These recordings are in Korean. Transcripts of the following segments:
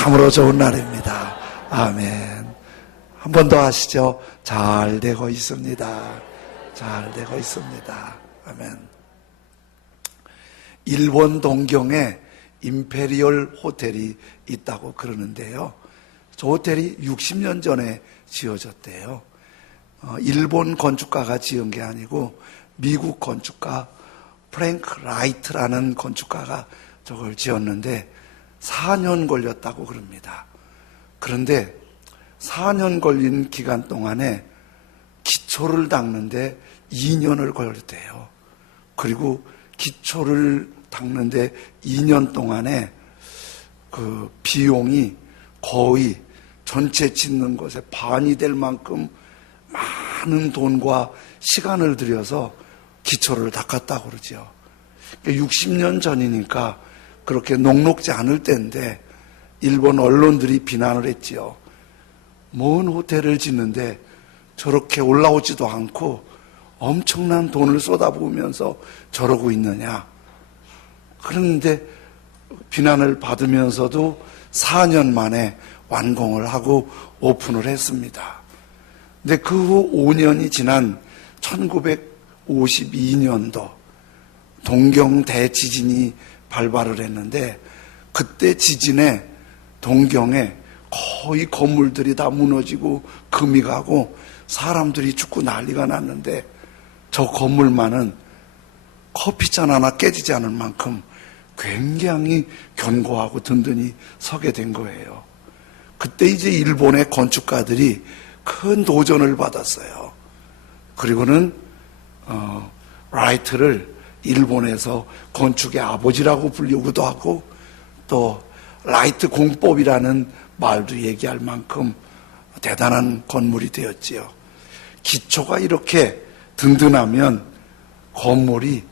참으로 좋은 날입니다. 아멘. 한 번 더 하시죠. 잘 되고 있습니다. 잘 되고 있습니다. 아멘. 일본 동경에 임페리얼 호텔이 있다고 그러는데요. 저 호텔이 60년 전에 지어졌대요. 일본 건축가가 지은 게 아니고 미국 건축가 프랭크 라이트라는 건축가가 저걸 지었는데 4년 걸렸다고 그럽니다. 그런데 4년 걸린 기간 동안에 기초를 닦는데 2년을 걸렸대요. 그리고 기초를 닦는데 2년 동안에 그 비용이 거의 전체 짓는 것에 반이 될 만큼 많은 돈과 시간을 들여서 기초를 닦았다고 그러죠. 60년 전이니까 그렇게 녹록지 않을 때인데 일본 언론들이 비난을 했지요. 먼 호텔을 짓는데 저렇게 올라오지도 않고 엄청난 돈을 쏟아부으면서 저러고 있느냐. 그런데 비난을 받으면서도 4년 만에 완공을 하고 오픈을 했습니다. 근데 그 후 5년이 지난 1952년도 동경 대지진이 발발을 했는데 그때 지진에 동경에 거의 건물들이 다 무너지고 금이 가고 사람들이 죽고 난리가 났는데 저 건물만은 커피잔 하나 깨지지 않을 만큼 굉장히 견고하고 든든히 서게 된 거예요. 그때 이제 일본의 건축가들이 큰 도전을 받았어요. 그리고는 라이트를 일본에서 건축의 아버지라고 불리기도 하고 또 라이트 공법이라는 말도 얘기할 만큼 대단한 건물이 되었지요. 기초가 이렇게 든든하면 건물이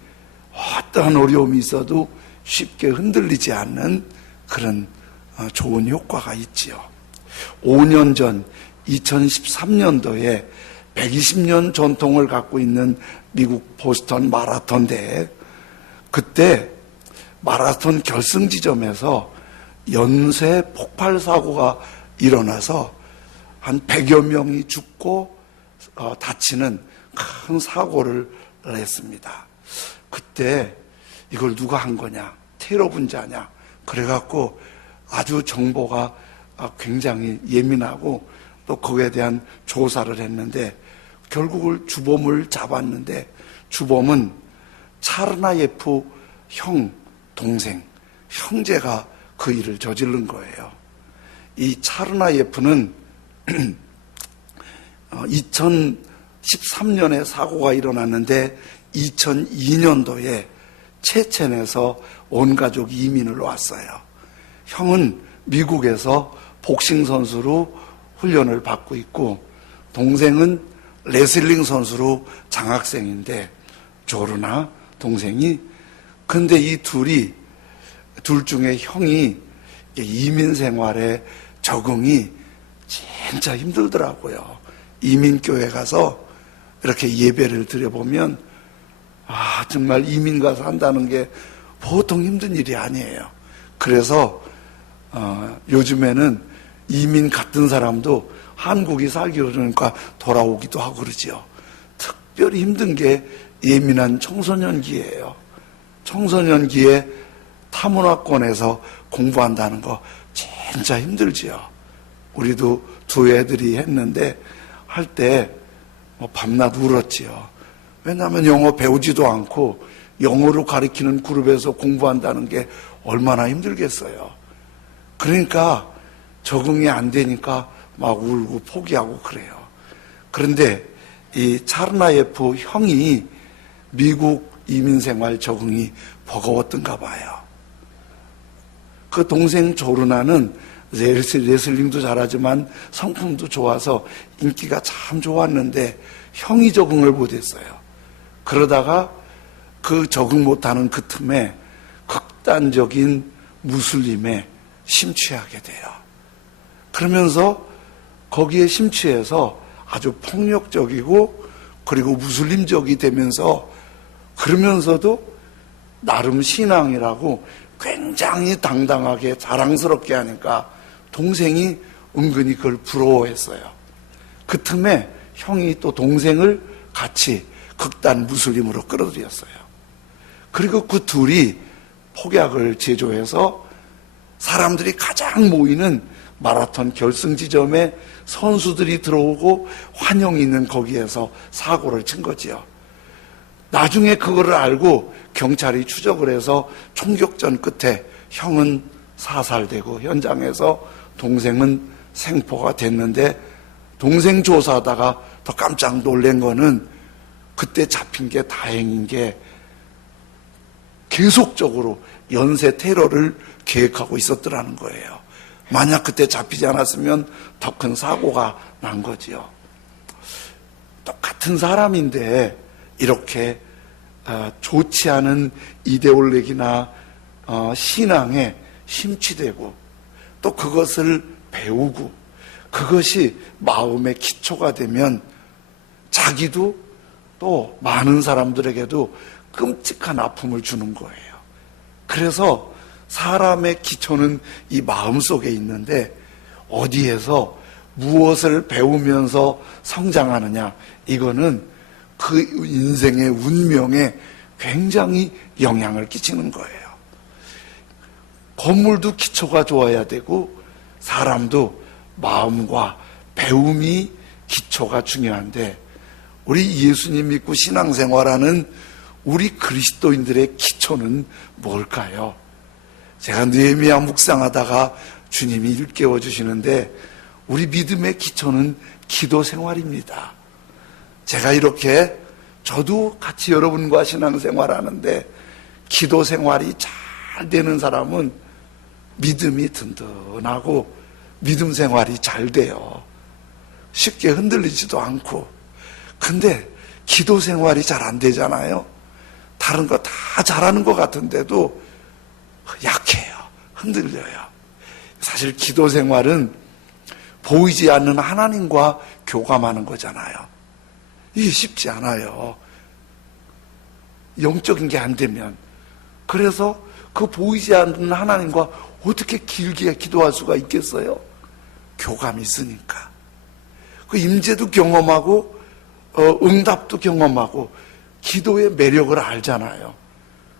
어떠한 어려움이 있어도 쉽게 흔들리지 않는 그런 좋은 효과가 있지요. 5년 전 2013년도에 120년 전통을 갖고 있는 미국 보스턴 마라톤 대회, 그때 마라톤 결승 지점에서 연쇄 폭발 사고가 일어나서 한 100여 명이 죽고 다치는 큰 사고를 했습니다. 그때 이걸 누가 한 거냐, 테러 분자냐, 그래갖고 아주 정보가 굉장히 예민하고 또 거기에 대한 조사를 했는데 결국을 주범을 잡았는데 주범은 차르나예프 형 동생, 형제가 그 일을 저지른 거예요. 이 차르나예프는 2013년에 사고가 일어났는데 2002년도에 체첸에서 온 가족 이민을 왔어요. 형은 미국에서 복싱 선수로 훈련을 받고 있고 동생은 레슬링 선수로 장학생인데 조르나 동생이, 근데 이 둘 중에 형이 이민 생활에 적응이 진짜 힘들더라고요. 이민교회 가서 이렇게 예배를 드려보면 정말 이민 가서 한다는 게 보통 힘든 일이 아니에요. 그래서 요즘에는 이민 갔던 사람도 한국이 살기 그러니까 돌아오기도 하고 그러지요. 특별히 힘든 게 예민한 청소년기예요. 청소년기에 타문화권에서 공부한다는 거 진짜 힘들지요. 우리도 두 애들이 했는데 할 때 밤낮 울었지요. 왜냐하면 영어 배우지도 않고 영어로 가르치는 그룹에서 공부한다는 게 얼마나 힘들겠어요. 그러니까 적응이 안 되니까 막 울고 포기하고 그래요. 그런데 이 차르나예프 형이 미국 이민생활 적응이 버거웠던가 봐요. 그 동생 조르나는 레슬링도 잘하지만 성품도 좋아서 인기가 참 좋았는데 형이 적응을 못했어요. 그러다가 그 적응 못하는 그 틈에 극단적인 무슬림에 심취하게 돼요. 그러면서 거기에 심취해서 아주 폭력적이고 그리고 무슬림적이 되면서, 그러면서도 나름 신앙이라고 굉장히 당당하게 자랑스럽게 하니까 동생이 은근히 그걸 부러워했어요. 그 틈에 형이 또 동생을 같이 극단 무슬림으로 끌어들였어요. 그리고 그 둘이 폭약을 제조해서 사람들이 가장 모이는 마라톤 결승 지점에 선수들이 들어오고 환영이 있는 거기에서 사고를 친 거지요. 나중에 그거를 알고 경찰이 추적을 해서 총격전 끝에 형은 사살되고 현장에서 동생은 생포가 됐는데, 동생 조사하다가 더 깜짝 놀란 거는 그때 잡힌 게 다행인 게 계속적으로 연쇄 테러를 계획하고 있었더라는 거예요. 만약 그때 잡히지 않았으면 더 큰 사고가 난 거지요. 똑같은 사람인데 이렇게 좋지 않은 이데올로기나 신앙에 심취되고 또 그것을 배우고 그것이 마음의 기초가 되면 자기도 또 많은 사람들에게도 끔찍한 아픔을 주는 거예요. 그래서 사람의 기초는 이 마음 속에 있는데 어디에서 무엇을 배우면서 성장하느냐, 이거는 그 인생의 운명에 굉장히 영향을 끼치는 거예요. 건물도 기초가 좋아야 되고 사람도 마음과 배움이 기초가 중요한데, 우리 예수님 믿고 신앙생활하는 우리 그리스도인들의 기초는 뭘까요? 제가 느헤미야 묵상하다가 주님이 일깨워 주시는데, 우리 믿음의 기초는 기도 생활입니다. 제가 이렇게 저도 같이 여러분과 신앙생활하는데 기도 생활이 잘 되는 사람은 믿음이 든든하고 믿음 생활이 잘 돼요. 쉽게 흔들리지도 않고. 근데 기도 생활이 잘 안 되잖아요. 다른 거 다 잘하는 것 같은데도 약해요. 흔들려요. 사실 기도 생활은 보이지 않는 하나님과 교감하는 거잖아요. 이게 쉽지 않아요. 영적인 게 안 되면. 그래서 그 보이지 않는 하나님과 어떻게 길게 기도할 수가 있겠어요? 교감이 있으니까. 그 임재도 경험하고 응답도 경험하고 기도의 매력을 알잖아요.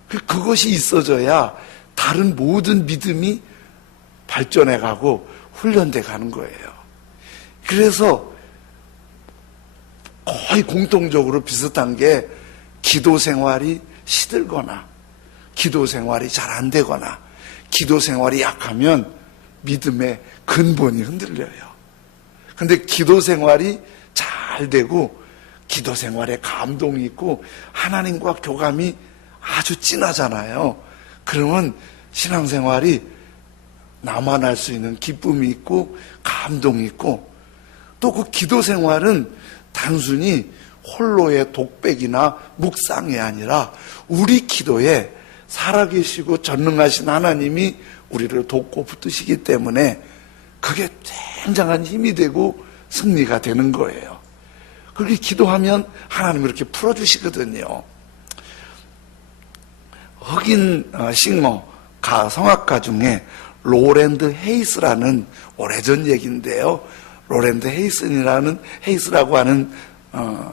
그것이 있어져야 다른 모든 믿음이 발전해 가고 훈련돼 가는 거예요. 그래서 거의 공통적으로 비슷한 게 기도 생활이 시들거나 기도 생활이 잘 안 되거나 기도 생활이 약하면 믿음의 근본이 흔들려요. 근데 기도 생활이 잘 되고 기도 생활에 감동이 있고 하나님과 교감이 아주 진하잖아요. 그러면 신앙생활이 나만 알 수 있는 기쁨이 있고 감동이 있고, 또 그 기도 생활은 단순히 홀로의 독백이나 묵상이 아니라 우리 기도에 살아계시고 전능하신 하나님이 우리를 돕고 붙드시기 때문에 그게 굉장한 힘이 되고 승리가 되는 거예요. 그렇게 기도하면 하나님이 이렇게 풀어주시거든요. 흑인 싱어, 성악가 중에 로랜드 헤이스라는 오래전 얘기인데요. 로랜드 헤이스라고 하는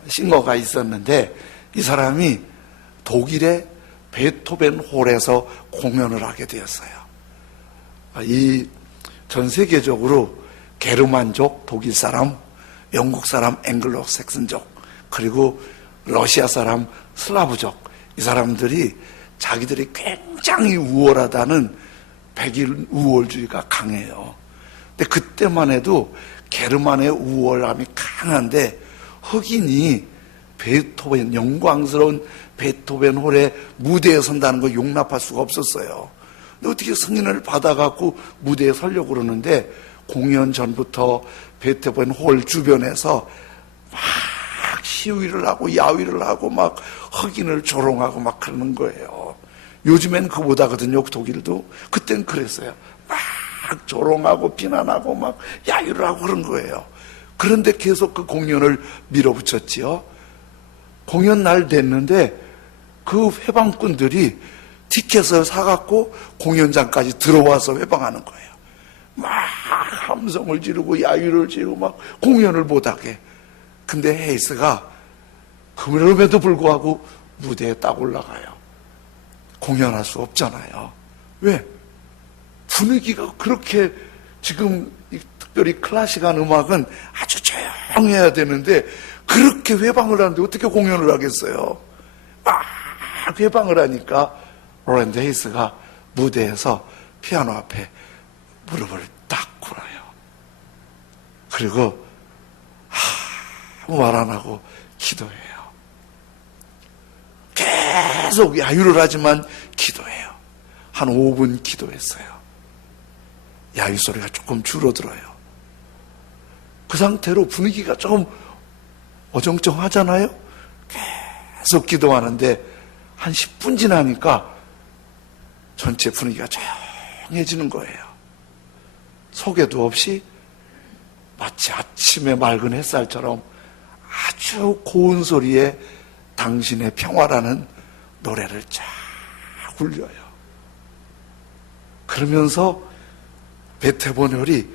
싱어가 있었는데, 이 사람이 독일의 베토벤 홀에서 공연을 하게 되었어요. 이 전 세계적으로 게르만족, 독일 사람, 영국 사람, 앵글로 색슨족, 그리고 러시아 사람, 슬라브족, 이 사람들이 자기들이 굉장히 우월하다는 백인 우월주의가 강해요. 근데 그때만 해도 게르만의 우월함이 강한데 흑인이 베토벤, 영광스러운 베토벤 홀의 무대에 선다는 거 용납할 수가 없었어요. 근데 어떻게 승인을 받아갖고 무대에 서려고 그러는데, 공연 전부터 베토벤 홀 주변에서 막 시위를 하고 야위를 하고 막 흑인을 조롱하고 막 그러는 거예요. 요즘엔 그보다거든요, 독일도. 그땐 그랬어요. 막 조롱하고 비난하고 막 야유를 하고 그런 거예요. 그런데 계속 그 공연을 밀어붙였지요. 공연 날 됐는데 그 회방꾼들이 티켓을 사갖고 공연장까지 들어와서 회방하는 거예요. 막 함성을 지르고 야유를 지르고 막 공연을 못하게. 근데 헤이스가 그럼에도 불구하고 무대에 딱 올라가요. 공연할 수 없잖아요. 왜? 분위기가 그렇게 지금 특별히 클래식한 음악은 아주 조용해야 되는데 그렇게 회방을 하는데 어떻게 공연을 하겠어요? 막 회방을 하니까 로랜드 헤이스가 무대에서 피아노 앞에 무릎을 딱 꿇어요. 그리고 아무 말 안 하고 기도해요. 계속 야유를 하지만 기도해요. 한 5분 기도했어요. 야유 소리가 조금 줄어들어요. 그 상태로 분위기가 좀 어정쩡하잖아요. 계속 기도하는데 한 10분 지나니까 전체 분위기가 조용해지는 거예요. 소개도 없이 마치 아침에 맑은 햇살처럼 아주 고운 소리에 당신의 평화라는 노래를 쫙 울려요. 그러면서 베테벤홀이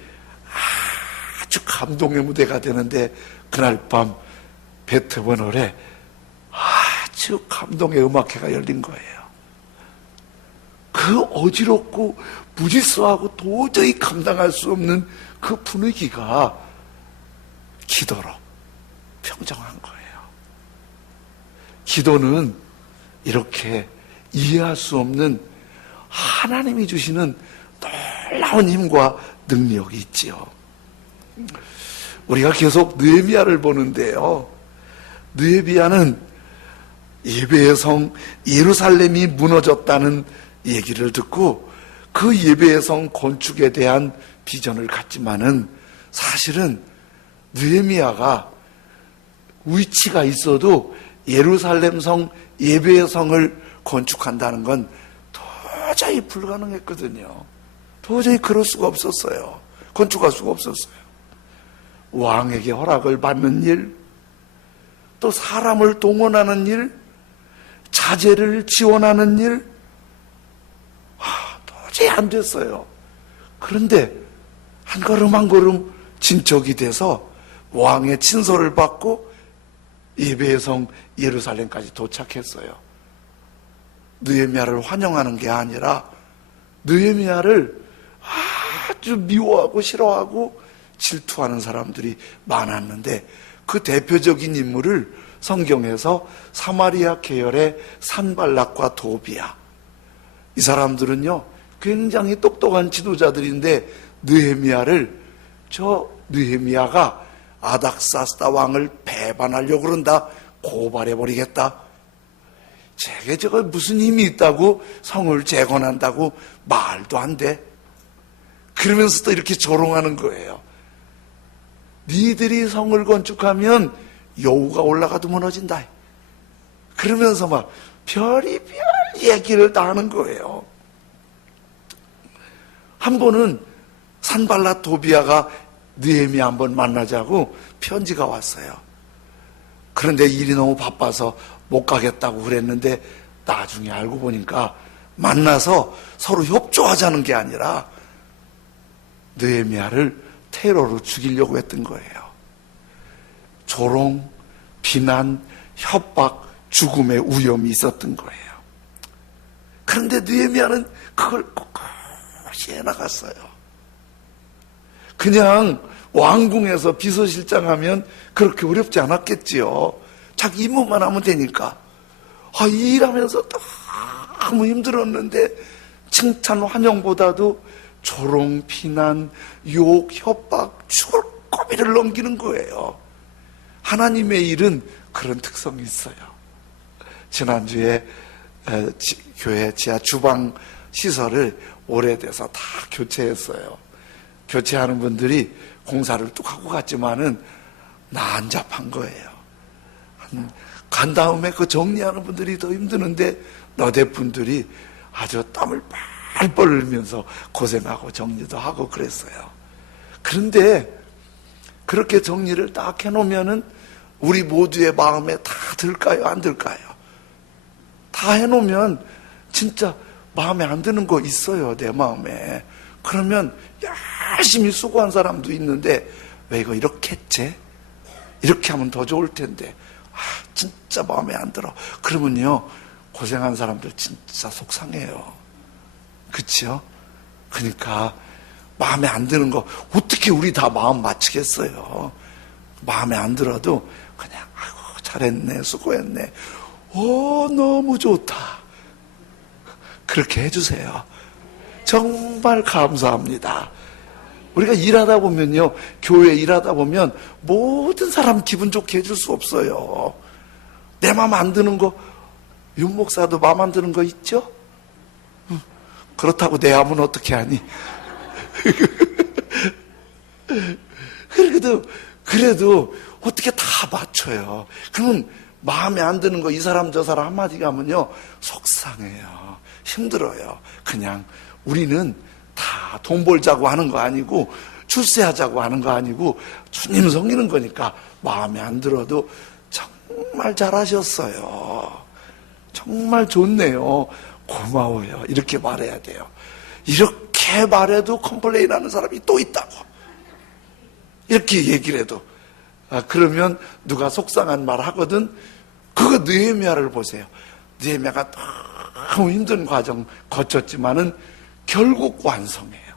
아주 감동의 무대가 되는데 그날 밤 베테벤홀에 아주 감동의 음악회가 열린 거예요. 그 어지럽고 무질서하고 도저히 감당할 수 없는 그 분위기가 기도로 평정한 거예요. 기도는 이렇게 이해할 수 없는 하나님이 주시는 놀라운 힘과 능력이 있지요. 우리가 계속 느헤미야를 보는데요. 느헤미야는 예배의 성 예루살렘이 무너졌다는 얘기를 듣고 그 예배의 성 건축에 대한 비전을 갖지만은 사실은 느헤미야가 위치가 있어도 예루살렘 성 예배의 성을 건축한다는 건 도저히 불가능했거든요. 도저히 그럴 수가 없었어요. 건축할 수가 없었어요. 왕에게 허락을 받는 일, 또 사람을 동원하는 일, 자재를 지원하는 일, 도저히 안 됐어요. 그런데 한 걸음 한 걸음 진척이 돼서 왕의 친서를 받고 예배의 성 예루살렘까지 도착했어요. 느헤미야를 환영하는 게 아니라 느헤미야를 아주 미워하고 싫어하고 질투하는 사람들이 많았는데 그 대표적인 인물을 성경에서 사마리아 계열의 산발락과 도비야, 이 사람들은요 굉장히 똑똑한 지도자들인데 느헤미야가 아닥사스다 왕을 배반하려고 그런다, 고발해버리겠다, 저거 무슨 힘이 있다고 성을 재건한다고 말도 안 돼. 그러면서 또 이렇게 조롱하는 거예요. 니들이 성을 건축하면 여우가 올라가도 무너진다. 그러면서 막 별의별 얘기를 다 하는 거예요. 한 번은 산발랏 도비아가 느헤미야 한번 만나자고 편지가 왔어요. 그런데 일이 너무 바빠서 못 가겠다고 그랬는데 나중에 알고 보니까 만나서 서로 협조하자는 게 아니라 느헤미야를 테러로 죽이려고 했던 거예요. 조롱, 비난, 협박, 죽음의 위험이 있었던 거예요. 그런데 느헤미야는 그걸 꿋꿋이 해나갔어요. 그냥 왕궁에서 비서실장 하면 그렇게 어렵지 않았겠지요. 자기 임무만 하면 되니까. 일하면서 너무 힘들었는데 칭찬 환영보다도 조롱, 비난, 욕, 협박, 죽을 고비를 넘기는 거예요. 하나님의 일은 그런 특성이 있어요. 지난주에 교회 지하 주방 시설을 오래돼서 다 교체했어요. 교체하는 분들이 공사를 뚝 하고 갔지만은 난잡한 거예요. 간 다음에 그 정리하는 분들이 더 힘드는데 너댓 분들이 아주 땀을 빨빨 흘리면서 고생하고 정리도 하고 그랬어요. 그런데 그렇게 정리를 딱 해놓으면은 우리 모두의 마음에 다 들까요? 안 들까요? 다 해놓으면 진짜 마음에 안 드는 거 있어요, 내 마음에. 그러면 열심히 수고한 사람도 있는데 왜 이거 이렇게 했지? 이렇게 하면 더 좋을 텐데 진짜 마음에 안 들어. 그러면요 고생한 사람들 진짜 속상해요. 그치요? 그러니까 마음에 안 드는 거 어떻게 우리 다 마음 맞추겠어요. 마음에 안 들어도 그냥 아이고 잘했네 수고했네 너무 좋다 그렇게 해주세요. 정말 감사합니다. 우리가 일하다 보면요 교회 일하다 보면 모든 사람 기분 좋게 해줄 수 없어요. 내 마음 안 드는 거 윤 목사도 마음 안 드는 거 있죠? 그렇다고 내 암은 어떻게 하니? 그래도 어떻게 다 맞춰요. 그러면 마음에 안 드는 거 이 사람 저 사람 한마디 하면요 속상해요. 힘들어요. 그냥 우리는 다 돈 벌자고 하는 거 아니고 출세하자고 하는 거 아니고 주님 섬기는 거니까 마음에 안 들어도 정말 잘하셨어요. 정말 좋네요. 고마워요. 이렇게 말해야 돼요. 이렇게 말해도 컴플레인 하는 사람이 또 있다고. 이렇게 얘기를 해도. 그러면 누가 속상한 말 하거든. 그거 느헤미야를 보세요. 느헤미야가 너무 힘든 과정 거쳤지만은 결국 완성해요.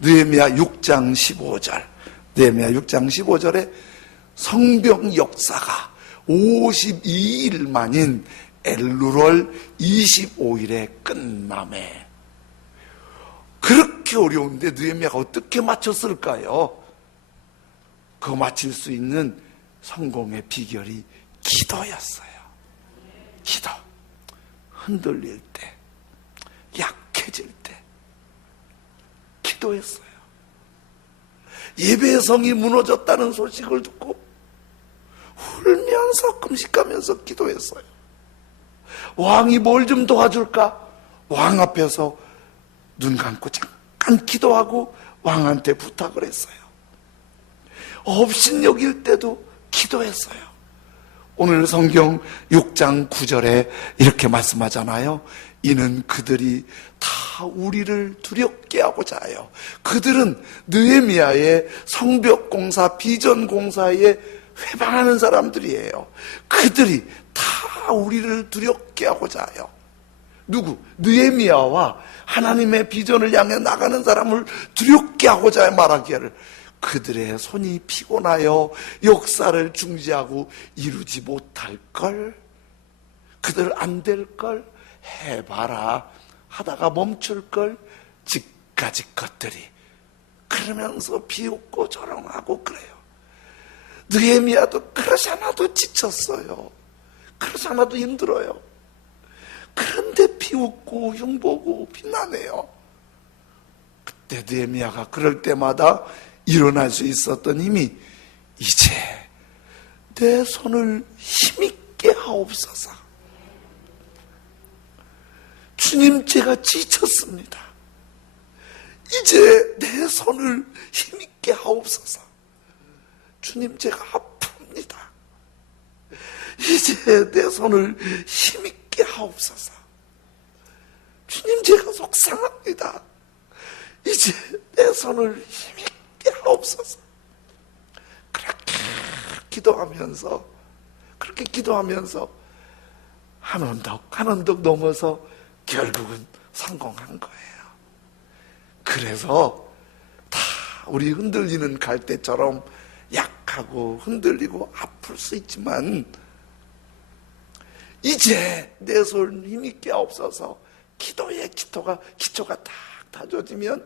느헤미야 6장 15절. 느헤미야 6장 15절에 성벽 역사가 52일 만인 엘루월 25일에 끝남에. 그렇게 어려운데 느헤미야가 어떻게 맞췄을까요? 그거 맞힐 수 있는 성공의 비결이 기도였어요. 기도. 흔들릴 때, 약해질 때 기도했어요. 예배의 성이 무너졌다는 소식을 듣고 울면서 금식하면서 기도했어요. 왕이 뭘 좀 도와줄까? 왕 앞에서 눈 감고 잠깐 기도하고 왕한테 부탁을 했어요. 업신여길 때도 기도했어요. 오늘 성경 6장 9절에 이렇게 말씀하잖아요. 이는 그들이 다 우리를 두렵게 하고자 하여. 그들은 느헤미야의 성벽공사 비전공사에 회방하는 사람들이에요. 그들이 다 우리를 두렵게 하고자 하여. 누구? 느헤미야와 하나님의 비전을 향해 나가는 사람을 두렵게 하고자 말하기를 그들의 손이 피곤하여 역사를 중지하고 이루지 못할걸? 그들 안 될걸? 해봐라 하다가 멈출걸? 지까지 것들이. 그러면서 비웃고 조롱하고 그래요. 느헤미야도 그러지 않아도 지쳤어요. 그러지 않아도 힘들어요. 그런데 비웃고 흉보고 비난해요. 그때 느헤미야가 그럴 때마다 일어날 수 있었던 힘이 이제 내 손을 힘있게 하옵소서. 주님 제가 지쳤습니다. 이제 내 손을 힘있게 하옵소서. 주님 제가 아픕니다. 이제 내 손을 힘있게 하옵소서. 주님 제가 속상합니다. 이제 내 손을 힘있게 하옵소서. 그렇게 기도하면서 한 언덕 넘어서 결국은 성공한 거예요. 그래서 다 우리 흔들리는 갈대처럼 약하고 흔들리고 아플 수 있지만 이제 내 손 힘있게 없어서 기초가 딱 다져지면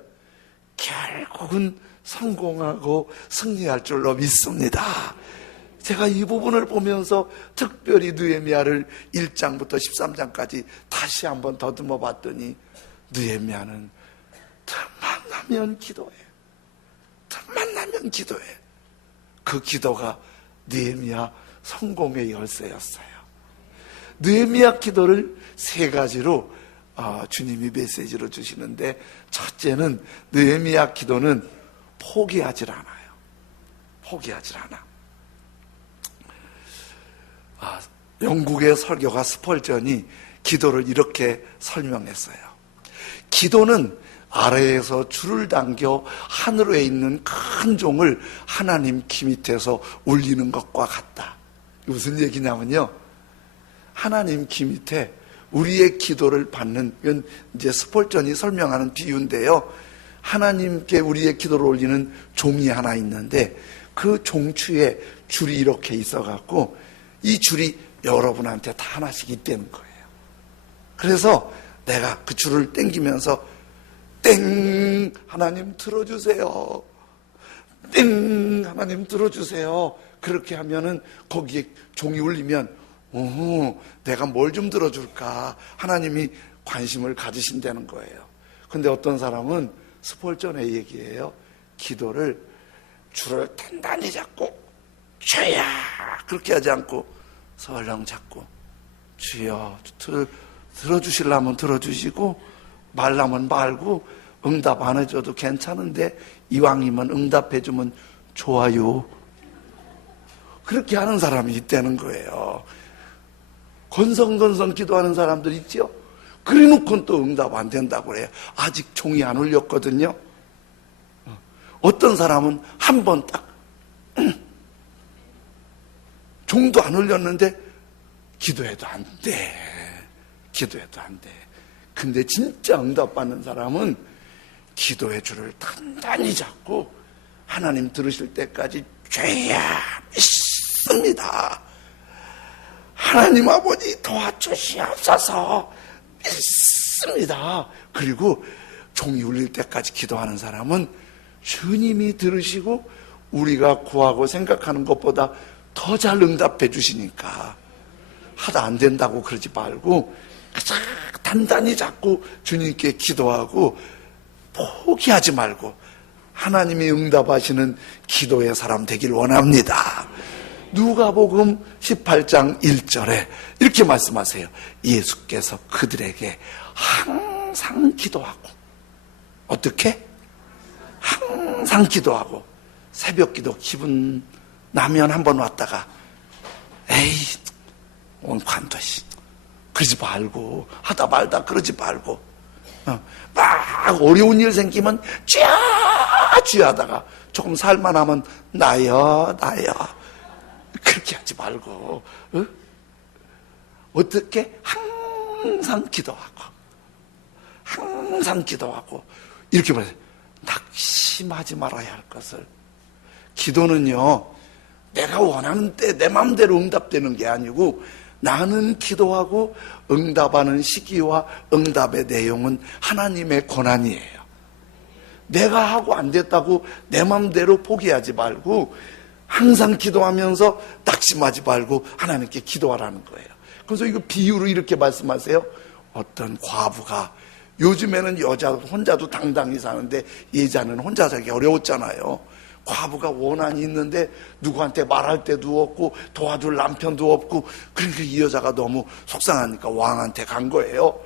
결국은 성공하고 승리할 줄로 믿습니다. 제가 이 부분을 보면서 특별히 느헤미야를 1장부터 13장까지 다시 한번 더듬어 봤더니 느헤미야는 틈만 나면 기도해. 그 기도가 느헤미야 성공의 열쇠였어요. 느헤미야 기도를 세 가지로 주님이 메시지로 주시는데, 첫째는 느헤미야 기도는 포기하질 않아요. 포기하질 않아. 영국의 설교가 스펄전이 기도를 이렇게 설명했어요. 기도는 아래에서 줄을 당겨 하늘에 있는 큰 종을 하나님 키 밑에서 올리는 것과 같다. 무슨 얘기냐면요, 하나님 키 밑에 우리의 기도를 받는, 이건 이제 스폴전이 설명하는 비유인데요, 하나님께 우리의 기도를 올리는 종이 하나 있는데 그 종추에 줄이 이렇게 있어갖고 이 줄이 여러분한테 다 하나씩 있다는 거예요. 그래서 내가 그 줄을 당기면서 땡, 하나님 들어주세요, 땡, 하나님 들어주세요, 그렇게 하면은 거기에 종이 울리면 내가 뭘 좀 들어줄까 하나님이 관심을 가지신다는 거예요. 근데 어떤 사람은 스폴전의 얘기예요. 기도를 줄을 단단히 잡고 주야 그렇게 하지 않고 설렁 잡고 주여 들어주시려면 들어주시고 말라면 말고 응답 안 해줘도 괜찮은데 이왕이면 응답해주면 좋아요, 그렇게 하는 사람이 있다는 거예요. 건성건성 기도하는 사람들 있죠? 그래 놓고는 또 응답 안 된다고 그래요. 아직 종이 안 울렸거든요. 어떤 사람은 한 번 딱 종도 안 울렸는데 기도해도 안 돼, 기도해도 안 돼. 근데 진짜 응답 받는 사람은 기도의 줄을 단단히 잡고 하나님 들으실 때까지 죄야 믿습니다, 하나님 아버지 도와주시옵소서 믿습니다. 그리고 종이 울릴 때까지 기도하는 사람은 주님이 들으시고 우리가 구하고 생각하는 것보다 더 잘 응답해 주시니까 하다 안 된다고 그러지 말고 가장 단단히 잡고 주님께 기도하고 포기하지 말고 하나님이 응답하시는 기도의 사람 되길 원합니다. 누가복음 18장 1절에 이렇게 말씀하세요. 예수께서 그들에게 항상 기도하고, 어떻게? 항상 기도하고, 새벽 기도 기분 나면 한번 왔다가 에이 오늘 관둬시 그러지 말고, 하다 말다 그러지 말고, 막 어려운 일 생기면 쥐야 하다가 조금 살만하면 나야 그렇게 하지 말고, 어떻게? 항상 기도하고 이렇게 말해요. 낙심하지 말아야 할 것을. 기도는요, 내가 원하는 때 내 마음대로 응답되는 게 아니고 나는 기도하고 응답하는 시기와 응답의 내용은 하나님의 권한이에요. 내가 하고 안 됐다고 내 마음대로 포기하지 말고 항상 기도하면서 낙심하지 말고 하나님께 기도하라는 거예요. 그래서 이거 비유로 이렇게 말씀하세요. 어떤 과부가, 요즘에는 여자 혼자도 당당히 사는데 예전에는 혼자 살기 어려웠잖아요. 과부가 원한이 있는데 누구한테 말할 데도 없고 도와줄 남편도 없고, 그러니까 이 여자가 너무 속상하니까 왕한테 간 거예요.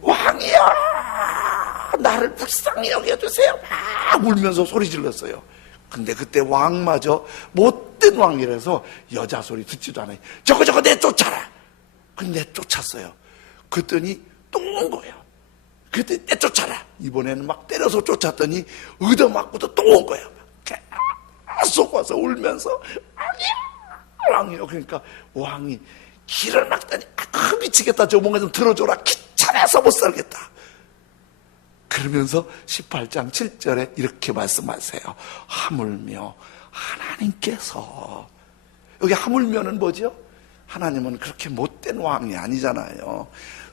왕이야, 나를 불쌍히 여겨주세요, 막 울면서 소리 질렀어요. 근데 그때 왕마저 못된 왕이라서 여자 소리 듣지도 않아요. 저거 내쫓아라. 근데 내쫓았어요. 그랬더니 또 온 거예요. 그때 내쫓아라. 이번에는 막 때려서 쫓았더니 얻어맞고도 또 온 거예요. 계속 와서 울면서 왕이요. 그러니까 왕이 길을 막다니 미치겠다, 저 뭔가 좀 들어줘라, 귀찮아서 못 살겠다. 그러면서 18장 7절에 이렇게 말씀하세요. 하물며 하나님께서, 여기 하물며는 뭐죠? 하나님은 그렇게 못된 왕이 아니잖아요.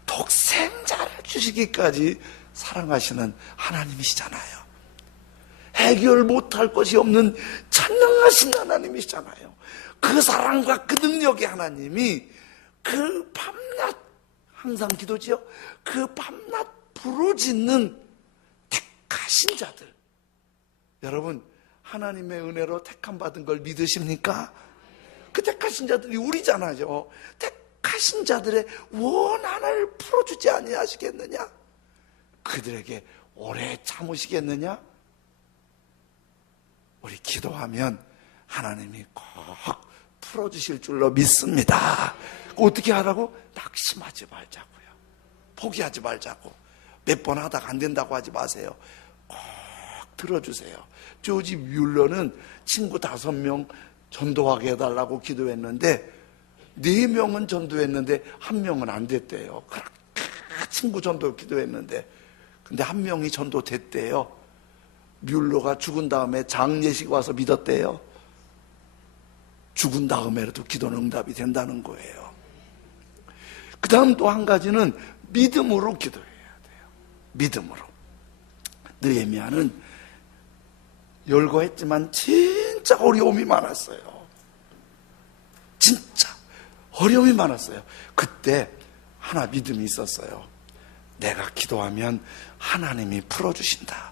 독생자를 주시기까지 사랑하시는 하나님이시잖아요. 해결 못할 것이 없는 전능하신 하나님이시잖아요. 그 사랑과 그 능력의 하나님이 그 밤낮, 항상 기도지요, 그 밤낮 부르짖는 택하신 자들. 여러분, 하나님의 은혜로 택함 받은 걸 믿으십니까? 그 택하신 자들이 우리잖아요. 택하신 자들의 원한을 풀어주지 아니하시겠느냐? 그들에게 오래 참으시겠느냐? 우리 기도하면 하나님이 꼭 풀어주실 줄로 믿습니다. 어떻게 하라고? 낙심하지 말자고요. 포기하지 말자고. 몇 번 하다가 안 된다고 하지 마세요. 꼭 들어주세요. 조지 뮬러는 친구 5명 전도하게 해달라고 기도했는데 4명은 전도했는데 1명은 안 됐대요. 그렇게 친구 전도 기도했는데 근데 1명이 전도됐대요. 뮬러가 죽은 다음에 장례식 와서 믿었대요. 죽은 다음에라도 기도는 응답이 된다는 거예요. 그 다음 또 한 가지는 믿음으로 기도해야 돼요. 믿음으로. 느헤미야는 열거했지만 진짜 어려움이 많았어요. 진짜 어려움이 많았어요. 그때 하나 믿음이 있었어요. 내가 기도하면 하나님이 풀어주신다.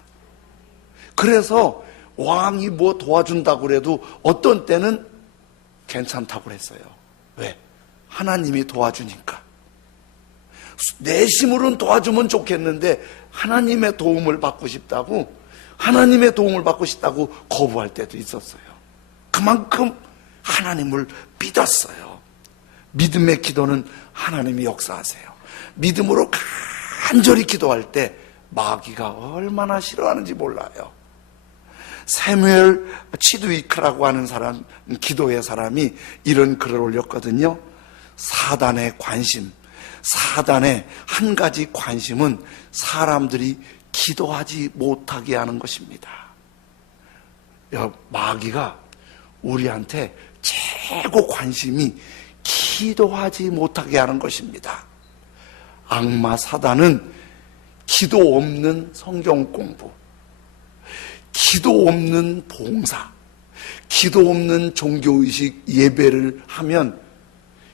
그래서 왕이 뭐 도와준다고 그래도 어떤 때는 괜찮다고 그랬어요. 왜? 하나님이 도와주니까. 내심으로는 도와주면 좋겠는데 하나님의 도움을 받고 싶다고 거부할 때도 있었어요. 그만큼 하나님을 믿었어요. 믿음의 기도는 하나님이 역사하세요. 믿음으로 간절히 기도할 때 마귀가 얼마나 싫어하는지 몰라요. 새무엘 치드위크라고 하는 사람, 기도의 사람이 이런 글을 올렸거든요. 사단의 관심, 사단의 한 가지 관심은 사람들이 기도하지 못하게 하는 것입니다. 마귀가 우리한테 최고 관심이 기도하지 못하게 하는 것입니다. 악마 사단은 기도 없는 성경 공부, 기도 없는 봉사, 기도 없는 종교의식 예배를 하면,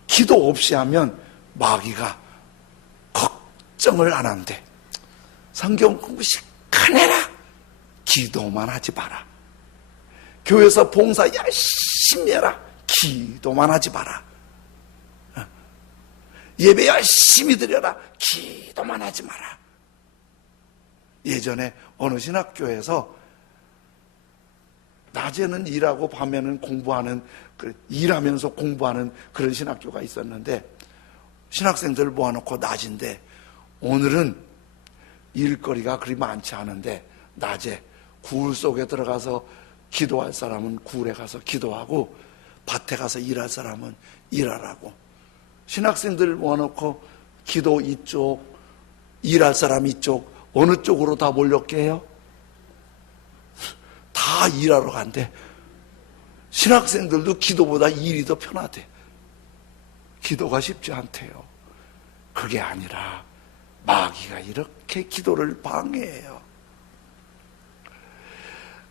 기도 없이 하면 마귀가 걱정을 안 한대. 성경 공부 시간해라. 기도만 하지 마라. 교회에서 봉사 열심히 해라. 기도만 하지 마라. 예배 열심히 드려라. 기도만 하지 마라. 예전에 어느 신학교에서 낮에는 일하고 밤에는 공부하는, 일하면서 공부하는 그런 신학교가 있었는데, 신학생들을 모아놓고 낮인데 오늘은 일거리가 그리 많지 않은데 낮에 굴 속에 들어가서 기도할 사람은 굴에 가서 기도하고 밭에 가서 일할 사람은 일하라고. 신학생들을 모아놓고 기도 이쪽, 일할 사람 이쪽, 어느 쪽으로 다 몰렸게 해요? 다 일하러 간대. 신학생들도 기도보다 일이 더 편하대. 기도가 쉽지 않대요. 그게 아니라 마귀가 이렇게 기도를 방해해요.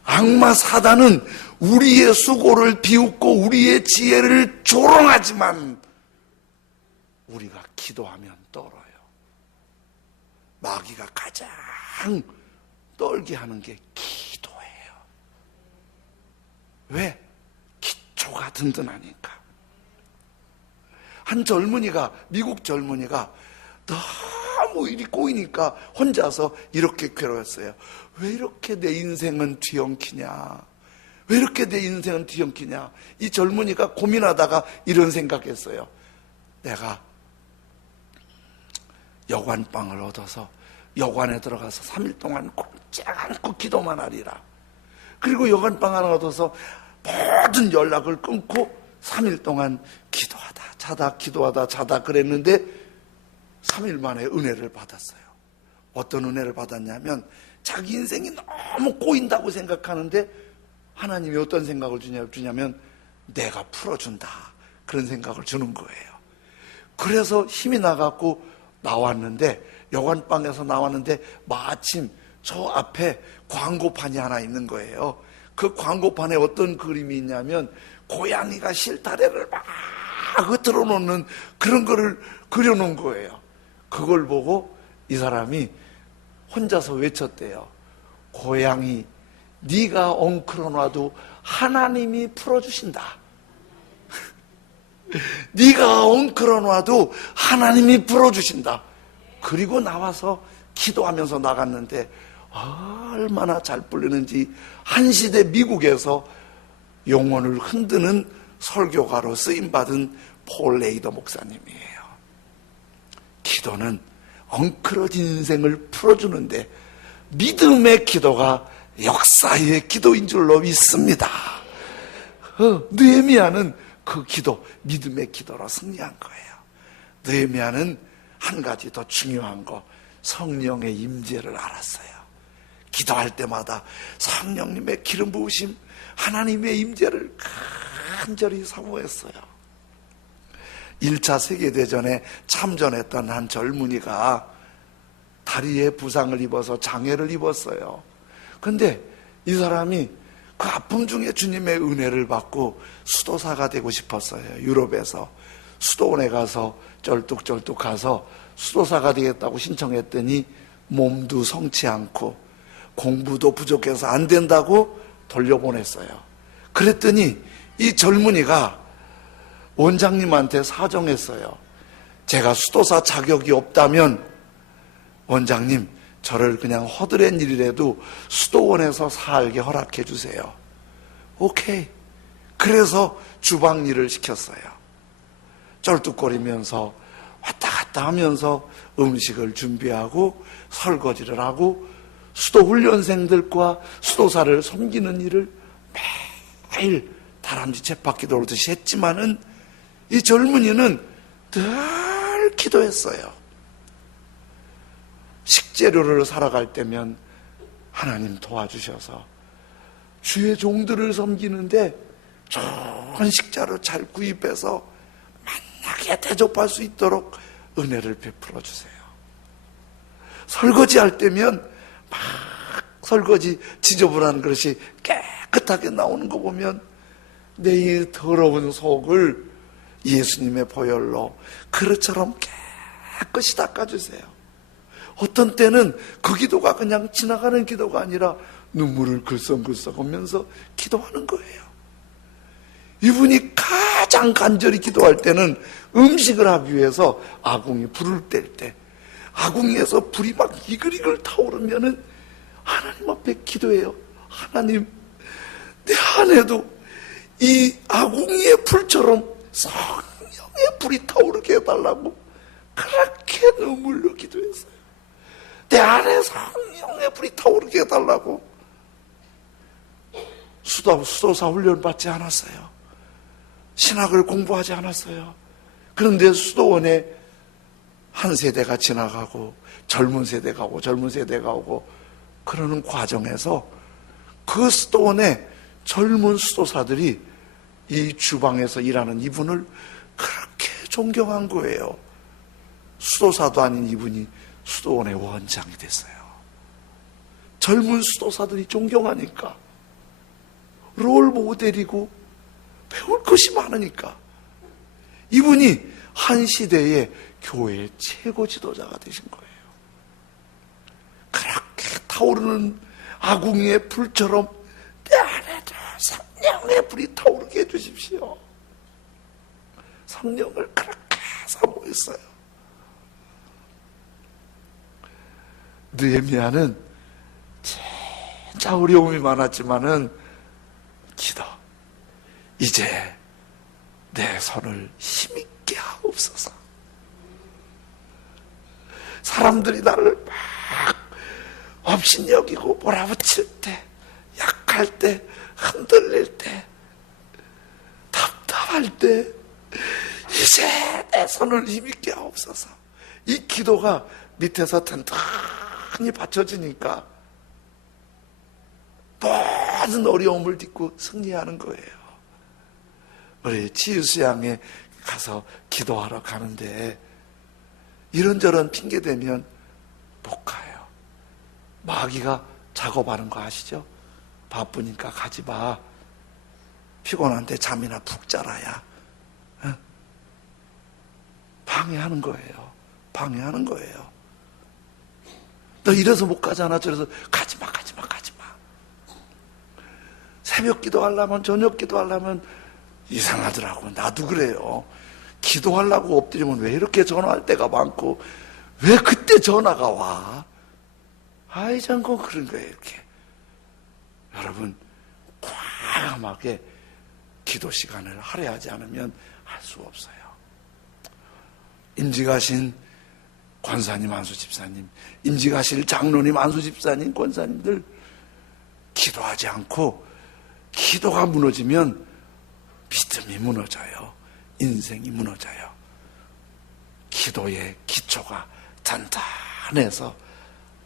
악마 사단은 우리의 수고를 비웃고 우리의 지혜를 조롱하지만 우리가 기도하면 떨어요. 마귀가 가장 떨게 하는 게 기도예요. 왜? 기초가 든든하니까. 한 젊은이가, 미국 젊은이가 너무 일이 꼬이니까 혼자서 이렇게 괴로웠어요. 왜 이렇게 내 인생은 뒤엉키냐? 왜 이렇게 내 인생은 뒤엉키냐? 이 젊은이가 고민하다가 이런 생각했어요. 내가 여관방을 얻어서 여관에 들어가서 3일 동안 꼼짝 않고 기도만 하리라. 그리고 여관방을 얻어서 모든 연락을 끊고 3일 동안 기도하다 자다 기도하다 자다 그랬는데 3일 만에 은혜를 받았어요. 어떤 은혜를 받았냐면 자기 인생이 너무 꼬인다고 생각하는데 하나님이 어떤 생각을 주냐면 내가 풀어준다, 그런 생각을 주는 거예요. 그래서 힘이 나갖고 나왔는데, 여관방에서 나왔는데 마침 저 앞에 광고판이 하나 있는 거예요. 그 광고판에 어떤 그림이 있냐면 고양이가 실타래를 막 흐트러 놓는 그런 거를 그려놓은 거예요. 그걸 보고 이 사람이 혼자서 외쳤대요. 고양이, 네가 엉클어 놔도 하나님이 풀어주신다. 네가 엉클어 놔도 하나님이 풀어주신다. 그리고 나와서 기도하면서 나갔는데 얼마나 잘 풀리는지 한 시대 미국에서 영혼을 흔드는 설교가로 쓰임받은 폴 레이더 목사님이에요. 기도는 엉클어진 인생을 풀어주는데 믿음의 기도가 역사의 기도인 줄로 믿습니다. 느헤미야는 그 기도, 믿음의 기도로 승리한 거예요. 느헤미야는 한 가지 더 중요한 거, 성령의 임재를 알았어요. 기도할 때마다 성령님의 기름 부으심, 하나님의 임재를 간절히 사모했어요. 1차 세계대전에 참전했던 한 젊은이가 다리에 부상을 입어서 장애를 입었어요. 근데 이 사람이 그 아픔 중에 주님의 은혜를 받고 수도사가 되고 싶었어요. 유럽에서 수도원에 가서 쩔뚝쩔뚝 가서 수도사가 되겠다고 신청했더니 몸도 성치 않고 공부도 부족해서 안 된다고 돌려보냈어요. 그랬더니 이 젊은이가 원장님한테 사정했어요. 제가 수도사 자격이 없다면 원장님, 저를 그냥 허드렛 일이라도 수도원에서 살게 허락해 주세요. 오케이. 그래서 주방 일을 시켰어요. 쩔뚝거리면서 왔다 갔다 하면서 음식을 준비하고 설거지를 하고 수도 훈련생들과 수도사를 섬기는 일을 매일 다람쥐 쳇바퀴 돌듯이 했지만은 이 젊은이는 늘 기도했어요. 식재료를 사러 갈 때면 하나님 도와주셔서 주의 종들을 섬기는데 좋은 식자를 잘 구입해서 만나게 대접할 수 있도록 은혜를 베풀어 주세요. 설거지할 때면 막 설거지 지저분한 그릇이 깨끗하게 나오는 거 보면 내 이 더러운 속을 예수님의 보혈로 그릇처럼 깨끗이 닦아주세요. 어떤 때는 그 기도가 그냥 지나가는 기도가 아니라 눈물을 글썽글썽 하면서 기도하는 거예요. 이분이 가장 간절히 기도할 때는 음식을 하기 위해서 아궁이 불을 뗄 때, 아궁이에서 불이 막 이글이글 타오르면은 하나님 앞에 기도해요. 하나님, 내 안에도 이 아궁이의 불처럼 성령의 불이 타오르게 해달라고 그렇게 눈물로 기도했어요. 내 안에 성령의 불이 타오르게 해달라고. 수도사 훈련 받지 않았어요. 신학을 공부하지 않았어요. 그런데 수도원에 한 세대가 지나가고 젊은 세대가 오고 젊은 세대가 오고 그러는 과정에서 그 수도원에 젊은 수도사들이 이 주방에서 일하는 이분을 그렇게 존경한 거예요. 수도사도 아닌 이분이 수도원의 원장이 됐어요. 젊은 수도사들이 존경하니까, 롤 모델이고 배울 것이 많으니까 이분이 한 시대의 교회의 최고 지도자가 되신 거예요. 그렇게 타오르는 아궁이의 불처럼 내 안에도 성령의 불이 타오르게 해주십시오. 성령을 그렇게 사모했어요. 느헤미야는 진짜 어려움이 많았지만은 기도, 이제 내 손을 힘있게 하옵소서. 사람들이 나를 막 업신여기고 몰아붙일 때, 약할 때, 흔들릴 때, 답답할 때 이제 내 손을 힘있게 하옵소서. 이 기도가 밑에서 튼튼히 받쳐지니까 모든 어려움을 딛고 승리하는 거예요. 우리 치유수양에 가서 기도하러 가는데 이런저런 핑계 대면 못 가요. 마귀가 작업하는 거 아시죠? 바쁘니까 가지 마. 피곤한데 잠이나 푹 자라야. 방해하는 거예요. 방해하는 거예요. 너 이래서 못 가잖아. 저래서 가지 마. 새벽 기도하려면, 저녁 기도하려면 이상하더라고. 나도 그래요. 기도하려고 엎드리면 왜 이렇게 전화할 때가 많고 왜 그때 전화가 와? 아이 장고 그런 거예요. 이렇게 여러분 과감하게 기도 시간을 할애하지 않으면 할 수 없어요. 임직하신 권사님, 안수 집사님, 임직하실 장로님, 안수 집사님, 권사님들 기도하지 않고 기도가 무너지면 믿음이 무너져요. 인생이 무너져요. 기도의 기초가 단단해서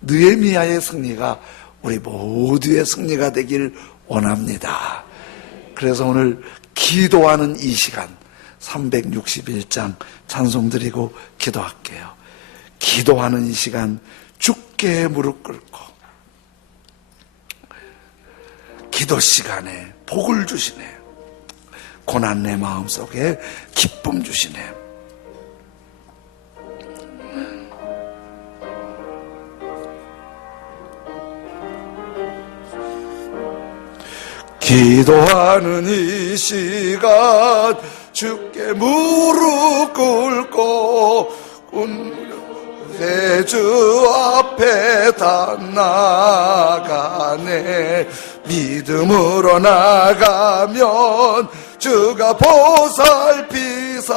느헤미야의 승리가 우리 모두의 승리가 되길 원합니다. 그래서 오늘 기도하는 이 시간 361장 찬송 드리고 기도할게요. 기도하는 이 시간 주께 무릎 꿇고 기도 시간에 복을 주시네. 고난 내 마음속에 기쁨 주시네. 기도하는 이 시간 주께 무릎 꿇고 내 주 앞에 다 나가네. 믿음으로 나가면 주가 보살피사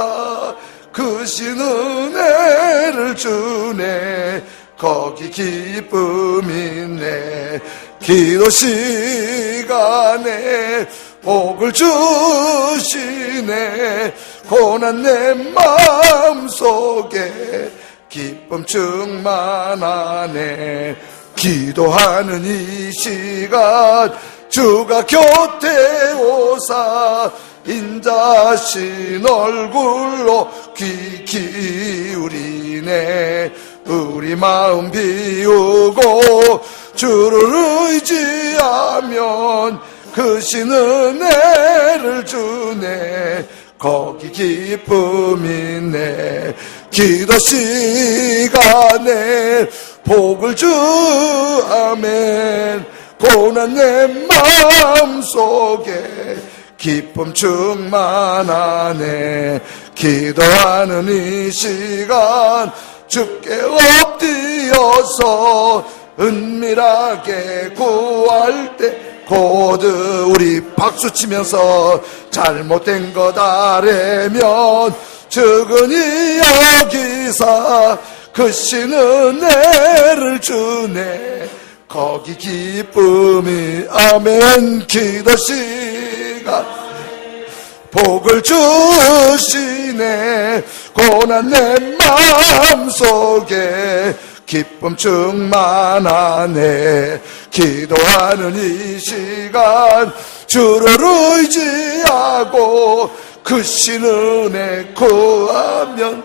크신 은혜를 주네. 거기 기쁨이 있네. 기도 시간에 복을 주시네. 고난 내 마음속에 기쁨 충만하네. 기도하는 이 시간 주가 곁에 오사 인자신 얼굴로 귀 기울이네. 우리 마음 비우고 주를 의지하면 크신 은혜를 주네. 거기 기쁨이 있네. 기도 시간에 복을 주 아멘. 고난 내 마음속에 기쁨 충만하네. 기도하는 이 시간 주께 엎드려서 은밀하게 구할 때 고드 우리 박수치면서 잘못된 것 아뢰면 적은이 여기사 크신 은혜를 주네. 거기 기쁨이 아멘. 기도 시간 복을 주시네. 고난 내 마음속에 기쁨 충만하네. 기도하는 이 시간 주를 의지하고 크신 은혜 구하면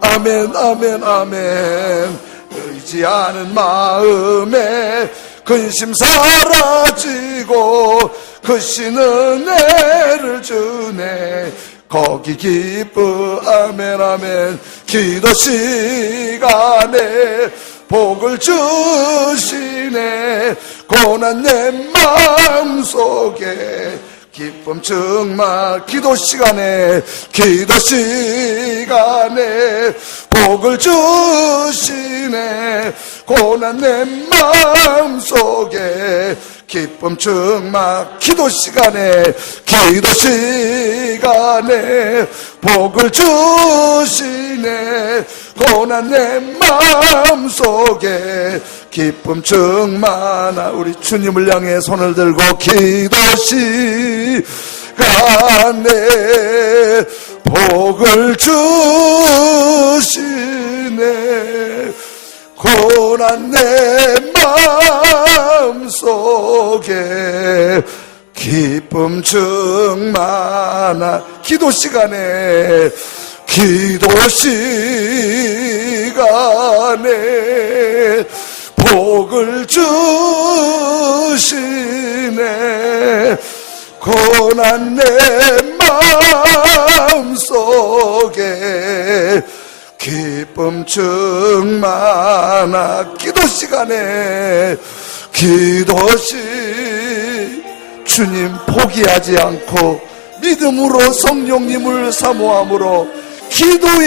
아멘 아멘 아멘. 의지하는 마음에 근심 사라지고 크신 은혜를 주네. 거기 기쁨 아멘 아멘. 기도 시간에 복을 주시네. 고난 내 마음속에 기쁨 충만. 기도 시간에 복을 주시네. 고난 내 마음속에 기쁨 충만. 기도 시간에 복을 주시네. 고난 내 마음속에 기쁨 충만하. 우리 주님을 향해 손을 들고 기도 시간에 복을 주시네. 고난 내 마음속에 기쁨 충만하. 기도 시간에 복을 주시네. 고난 내 마음속에 기쁨 충만하. 기도 시간에 주님 포기하지 않고 믿음으로 성령님을 사모함으로 기도의